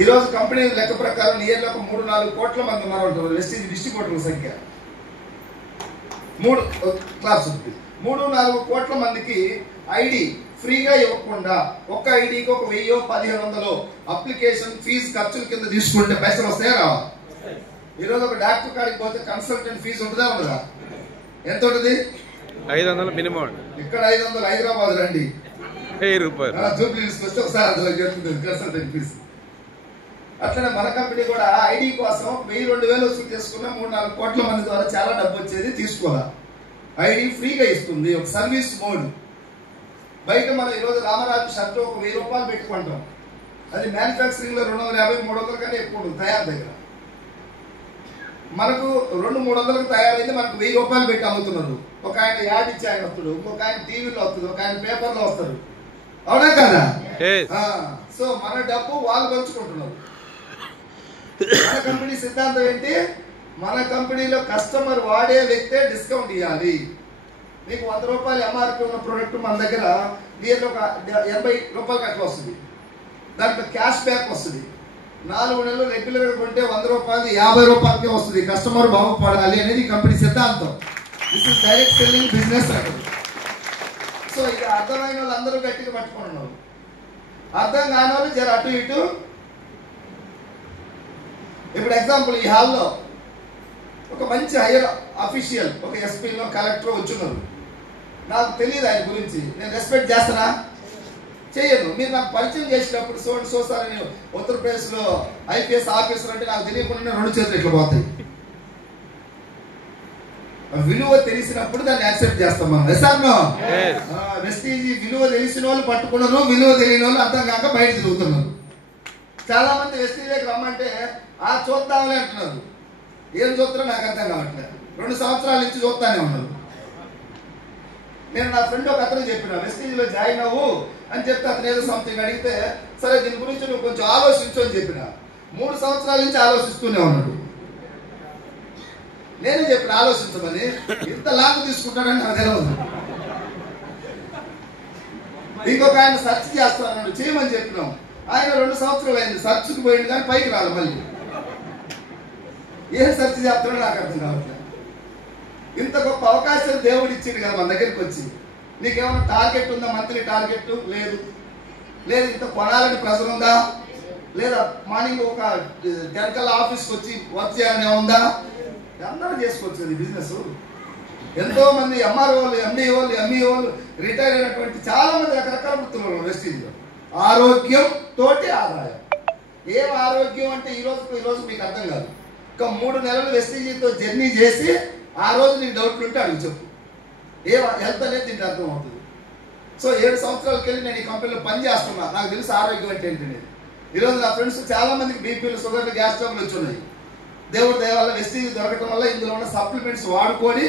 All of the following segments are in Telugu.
ఈరోజు కంపెనీ లెక్క ప్రకారం నియర్లీ ఒక 3-4 కోట్ల మంది ఉన్నారు అంటారు వెస్టీజ్ డిస్ట్రిబ్యూటర్ల సంఖ్య. 3 క్లాస్ ఉంది. 3-4 కోట్ల మందికి ఐడి ఫ్రీగా ఇవ్వకుండా ఒక్క ఐడికి ఒక 1000-1500 అప్లికేషన్ ఫీజు ఖర్చుల కింద తీసుకుంటే పైసలు వస్తాయా రావా? ఈరోజు ఒక డాక్టర్ కాడికి పోతే కన్సల్టెంట్ ఫీజు ఉంటుందా ఉండదా? ఎంత ఉంటుంది? 500 మినిమం. ఇక్కడ 500. హైదరాబాద్ రండి 1000 రూపాయలు జూబ్లీ వస్తే ఒకసారి అందులో జరుగుతుంది కన్సల్టెంట్ ఫీజు. అట్లనే మన కంపెనీ కూడా ఐడి కోసం 1000-2000 వసూలు చేసుకున్న 3-4 కోట్ల మంది ద్వారా చాలా డబ్బు వచ్చేది తీసుకోవాలా. ఐడి ఫ్రీగా ఇస్తుంది, ఒక సర్వీస్ మోడ్. బయట మనం ఈరోజు రామరాజు షర్ట్ ఒక 1000 రూపాయలు పెట్టుకుంటాం, అది మ్యానుఫ్యాక్చరింగ్ లో 250-300 కంటే ఎక్కువ ఉంటుంది తయారు దగ్గర. మనకు 200-300 తయారైంది, మనకు 1000 రూపాయలు పెట్టి అమ్ముతున్నారు. ఒక ఆయన యాడ్ ఇచ్చి ఆయన వస్తాడు, ఇంకొక ఆయన టీవీలో వస్తుంది, ఒక ఆయన పేపర్లో వస్తారు. అవునా కదా? సో మన డబ్బు వాళ్ళు పంచుకుంటున్నారు. మన కంపెనీ సిద్ధాంతం ఏంటి? మన కంపెనీలో కస్టమర్ వాడే వ్యక్తే డిస్కౌంట్ ఇవ్వాలి. నీకు 100 రూపాయలు ఎంఆర్పీ ఉన్న ప్రోడక్ట్ మన దగ్గర దీంట్లో ఒక 80 రూపాయలకి అట్లా వస్తుంది. దాంట్లో క్యాష్ బ్యాక్ వస్తుంది. 4 నెలలు రెగ్యులర్ గా కొంటే 100 రూపాయలు 50 రూపాయలకే వస్తుంది. కస్టమర్ బాగుపడాలి అనేది కంపెనీ సిద్ధాంతం. This is direct selling business అంటారు. సో ఇది అర్థమైన వాళ్ళు అందరూ గట్టిగా పట్టుకున్నారు. అర్థం కాని వాళ్ళు జర అటు ఇటు. ఇప్పుడు ఎగ్జాంపుల్ ఈ హాల్లో ఒక మంచి హైయర్ అఫీషియల్ ఒక ఎస్పీలో కలెక్టర్ వచ్చున్నారు. నాకు తెలియదు ఆయన గురించి, నేను రెస్పెక్ట్ చేస్తానా? చేయను. మీరు నాకు పరిచయం చేసినప్పుడు సో సార్ నేను ఉత్తరప్రదేశ్లో ఐపీఎస్ ఆఫీసర్ అంటే నాకు తెలియకుండా 2 చేతులు ఇట్లా పోతాయి. విలువ తెలిసినప్పుడు దాన్ని యాక్సెప్ట్ చేస్తాం మనం. ఎస్ఆర్నో వెస్టీజ్ విలువ తెలిసిన వాళ్ళు పట్టుకున్నారు, విలువ తెలియని వాళ్ళు అర్థం కాక బయట తిరుగుతున్నారు. చాలా మంది వెస్టీజ్ దగ్గర రమ్మంటే చూద్దామని అంటున్నారు. ఏం చూస్తారో నాకు అర్థం కావట్లేదు. 2 సంవత్సరాల నుంచి చూస్తానే ఉన్నారు. నేను నా ఫ్రెండ్ ఒక అతను చెప్పిన వెస్టీజ్ లో జాయిన్ అవ్వు అని చెప్తే అతను ఏదో సంథింగ్ అడిగితే సరే దీని గురించి నువ్వు కొంచెం ఆలోచించు అని చెప్పిన. 3 సంవత్సరాల నుంచి ఆలోచిస్తూనే ఉన్నాడు. నేనే చెప్పిన ఆలోచించమని. ఇంత లాంగ్ తీసుకుంటాడని నాకు తెలియదు. ఇంకొక ఆయన సెర్చ్ చేస్తాను చేయమని చెప్పినాం. ఆయన 2 సంవత్సరాలు అయింది సెర్చ్కి పోయింది కానీ పైకి రాదు. మళ్ళీ ఏం సెర్చ్ చేస్తాడో నాకు అర్థం కావట్లేదు. ఇంత గొప్ప అవకాశం దేవుడు ఇచ్చింది కదా మన దగ్గరికి వచ్చి. నీకేమైనా టార్గెట్ ఉందా? మంత్లీ టార్గెట్ లేదు. లేదు ఇంత కొనాలని ప్రెజర్ ఉందా? లేదా మార్నింగ్ ఒక 10 కల్లా ఆఫీస్కి వచ్చి వర్క్ చేయాలని ఉందా? అందరూ చేసుకోవచ్చు బిజినెస్. ఎంతో మంది ఎంఆర్ఓలు, ఎండిఓలు, ఎంఈఓలు, రిటైర్ అయినటువంటి చాలా మంది రకరకాల వృత్తులు వెస్టీజ్లో. ఆరోగ్యం తోటి ఆదాయం. ఏం ఆరోగ్యం అంటే ఈరోజు మీకు అర్థం కాదు. ఒక 3 నెలలు వెస్టీజ్తో జర్నీ చేసి ఆ రోజు నీకు డౌట్లు ఉంటే అడిగి చెప్పు. ఏ హెల్త్ అనేది దీనికి అర్థం అవుతుంది. సో 7 సంవత్సరాలకి వెళ్ళి నేను ఈ కంపెనీలో పని చేస్తున్నా, నాకు తెలుసు ఆరోగ్యం అంటే ఏంటనేది. ఈరోజు నా ఫ్రెండ్స్ చాలా మందికి బీపీలు, షుగర్లు, గ్యాస్ ట్రబుల్ వచ్చున్నాయి. దేవుడి దయ వల్ల వెస్టీజ్ దొరకడం వల్ల ఇందులో ఉన్న సప్లిమెంట్స్ వాడుకొని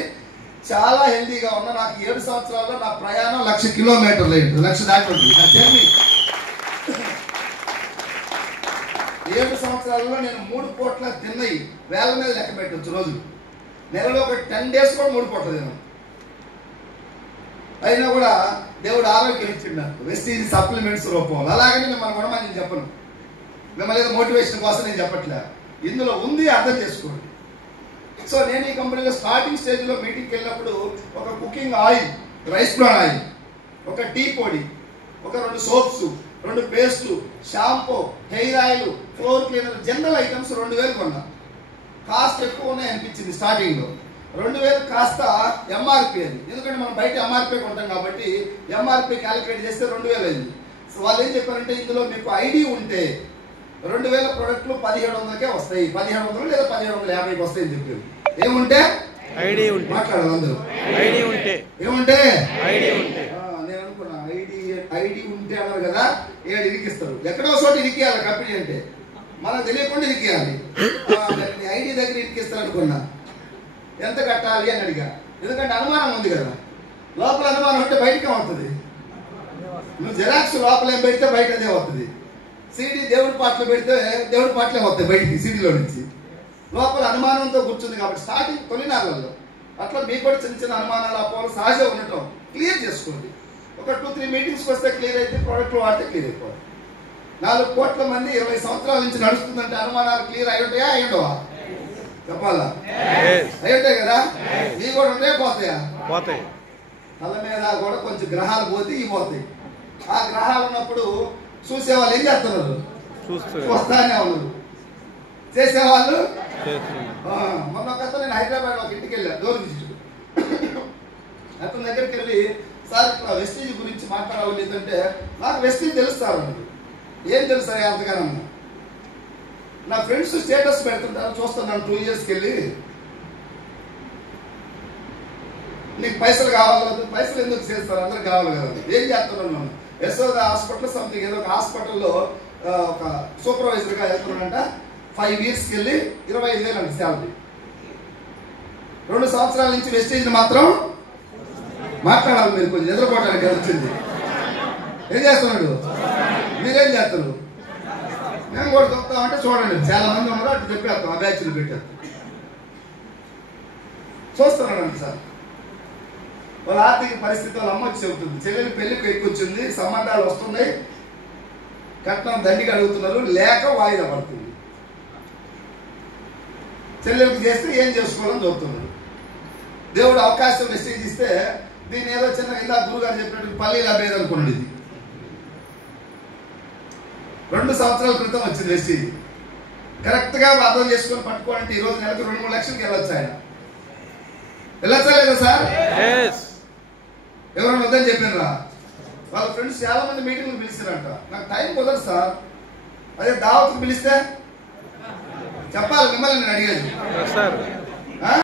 చాలా హెల్దీగా ఉన్నా. నాకు 7 సంవత్సరాల్లో నా ప్రయాణం 1,00,000 కిలోమీటర్లు అయింది. 1,00,000 దాటి నా జర్నీ. 7 సంవత్సరాల్లో నేను 3 పూట్ల తిన్నయి వేల మీద లెక్క పెట్టవచ్చు రోజు. నెలలో ఒక 10 డేస్ కూడా 3 పూట్ల తిన్నాను. అయినా కూడా దేవుడు ఆరోగ్యం ఇచ్చిండు నాకు వెస్టీజ్ సప్లిమెంట్స్ రూపంలో. అలాగని మిమ్మల్ని కూడా నేను చెప్పను, మిమ్మల్ని ఏదో మోటివేషన్ కోసం నేను చెప్పట్లే. ఇందులో ఉంది, అర్థం చేసుకోండి. సో నేను ఈ కంపెనీలో స్టార్టింగ్ స్టేజ్లో మీటింగ్కి వెళ్ళినప్పుడు ఒక cooking oil, rice bran oil, ఒక టీ పొడి, ఒక 2 సోప్స్, 2 పేస్ట్లు, shampoo, hair oil, floor cleaner, general items 2000 కొన్నా. కాస్ట్ ఎక్కువ ఉన్నాయి అనిపించింది స్టార్టింగ్లో. 2000 కాస్త ఎంఆర్పి అది. ఎందుకంటే మనం బయట ఎంఆర్పి కొంటాం కాబట్టి ఎంఆర్పి క్యాలిక్యులేట్ చేస్తే 2000 అయింది. సో వాళ్ళు ఏం చెప్పారంటే ఇందులో మీకు ఐడి ఉంటే 2000 ప్రోడక్ట్లు 1700కే వస్తాయి, 1700 లేదా 1750కి వస్తాయి అని చెప్పారు. ఏముంటే ఐడి ఉంటే మాట్లాడాలి అందరూ. ఐడి ఉంటే ఏముంటే ఐడి ఉంటే నేను అనుకున్నా ఐడి ఉంటే అన్నారు కదా, 7 ఇరికిస్తారు. ఎక్కడో చోట ఇరికేయాలి కంపెనీ అంటే, మనకు తెలియకుండా ఇరికేయాలి. ఐడి దగ్గర ఇరికిస్తారు అనుకున్నా. ఎంత కట్టాలి అని అడిగా. ఎందుకంటే అనుమానం ఉంది కదా, లోపల అనుమానం ఉంటే బయటకే వస్తుంది. నువ్వు జెరాక్స్ లోపల ఏం పెడితే బయట అదే వస్తుంది. సీడీ దేవుడి పాటలు పెడితే దేవుడి పాటలే వస్తాయి బయటికి సీడీలో నుంచి. లోపల అనుమానంతో కూర్చుంది కాబట్టి స్టార్టింగ్ తొలినాళ్ళల్లో అట్లా మీకు కూడా చిన్న చిన్న అనుమానాలు, అపోలు సహజం ఉండటం క్లియర్ చేసుకోండి. ఒక 2-3 మీటింగ్స్కి వస్తే క్లియర్ అయితే ప్రోడక్ట్లు వాడితే క్లియర్ అయిపోవాలి. 4 కోట్ల మంది 20 సంవత్సరాల నుంచి నడుస్తుందంటే అనుమానాలు క్లియర్ అయ్యుంటాయా అయ్యుండవా చెప్పాలా అయ్యుంటాయి కదా ఇవి కూడా ఉంటే పోతాయా పోతాయి. తల మీద కూడా కొంచెం గ్రహాలు పోతే ఇవి పోతాయి. ఆ గ్రహాలు ఉన్నప్పుడు చూసేవాళ్ళు ఏం చేస్తున్నారు చూస్తానే ఉన్నారు, చేసేవాళ్ళు మొన్న ఒక అతను నేను హైదరాబాద్ ఒక ఇంటికి వెళ్ళా డోర్ విజిట్. అతని దగ్గరికి వెళ్ళి సార్ ఇట్లా వెస్టీజ్ గురించి మాట్లాడాలి ఏంటంటే నాకు వెస్టీజ్ తెలుస్తారు అన్నది. ఏం తెలుసా అంతగానో నా ఫ్రెండ్స్ స్టేటస్ పెడుతుంటారు చూస్తున్నాను 2 yearsకి వెళ్ళి. నీకు పైసలు కావాలి, పైసలు ఎందుకు చేస్తారు అందరికి కావాలి కదా. ఏం చేస్తున్నాను యశోద హాస్పిటల్ సంథింగ్ ఏదో ఒక హాస్పిటల్లో ఒక సూపర్వైజర్గా వెళ్తున్నానంట. 5 yearsకి వెళ్ళి 25,000 అంట శాలరీ. 2 సంవత్సరాల నుంచి వెస్టేజ్ మాత్రం మాట్లాడాలి. మీరు కొంచెం ఎదుర్కోవడానికి వచ్చింది. ఏం చేస్తున్నాడు, మీరేం చేస్తారు? మేము కూడా చెప్తామంటే చూడండి చాలా మంది ఉన్నారు అటు చెప్పేస్తాం. ఆ బ్యాచ్లు పెట్టారు చూస్తున్నాడు సార్. వాళ్ళ ఆర్థిక పరిస్థితి వాళ్ళ అమ్మ వచ్చి చెబుతుంది, చెల్లెలు పెళ్లికి ఎక్కువచ్చింది, సంబంధాలు వస్తున్నాయి, కట్నం దండిగా అడుగుతున్నారు, లేక వాయిదా పడుతుంది. చెల్లెలకి చేస్తే ఏం చేసుకోవాలని చూస్తున్నాడు. దేవుడు అవకాశం మెసేజ్ ఇస్తే దీన్ని ఏదో చిన్న ఇందా గురుగారు చెప్పినట్టు పల్లీలు అభేది అనుకున్నాడు. ఇది 2 సంవత్సరాల క్రితం వచ్చింది మెసేజ్. కరెక్ట్ గా అర్థం చేసుకొని పట్టుకోవాలంటే ఈ రోజు నెలకు 2-3 లక్షలకి వెళ్ళొచ్చు. ఆయన వెళ్ళొచ్చా లేదా సార్? ఎవరైనా వద్దని చెప్పినరా? వాళ్ళ ఫ్రెండ్స్ చాలా మంది మీటింగ్లు పిలిచారంట. నాకు టైం కుదరదు సార్. అదే దావత్కు పిలిస్తే చెప్పాలి, మిమ్మల్ని నేను అడిగేది.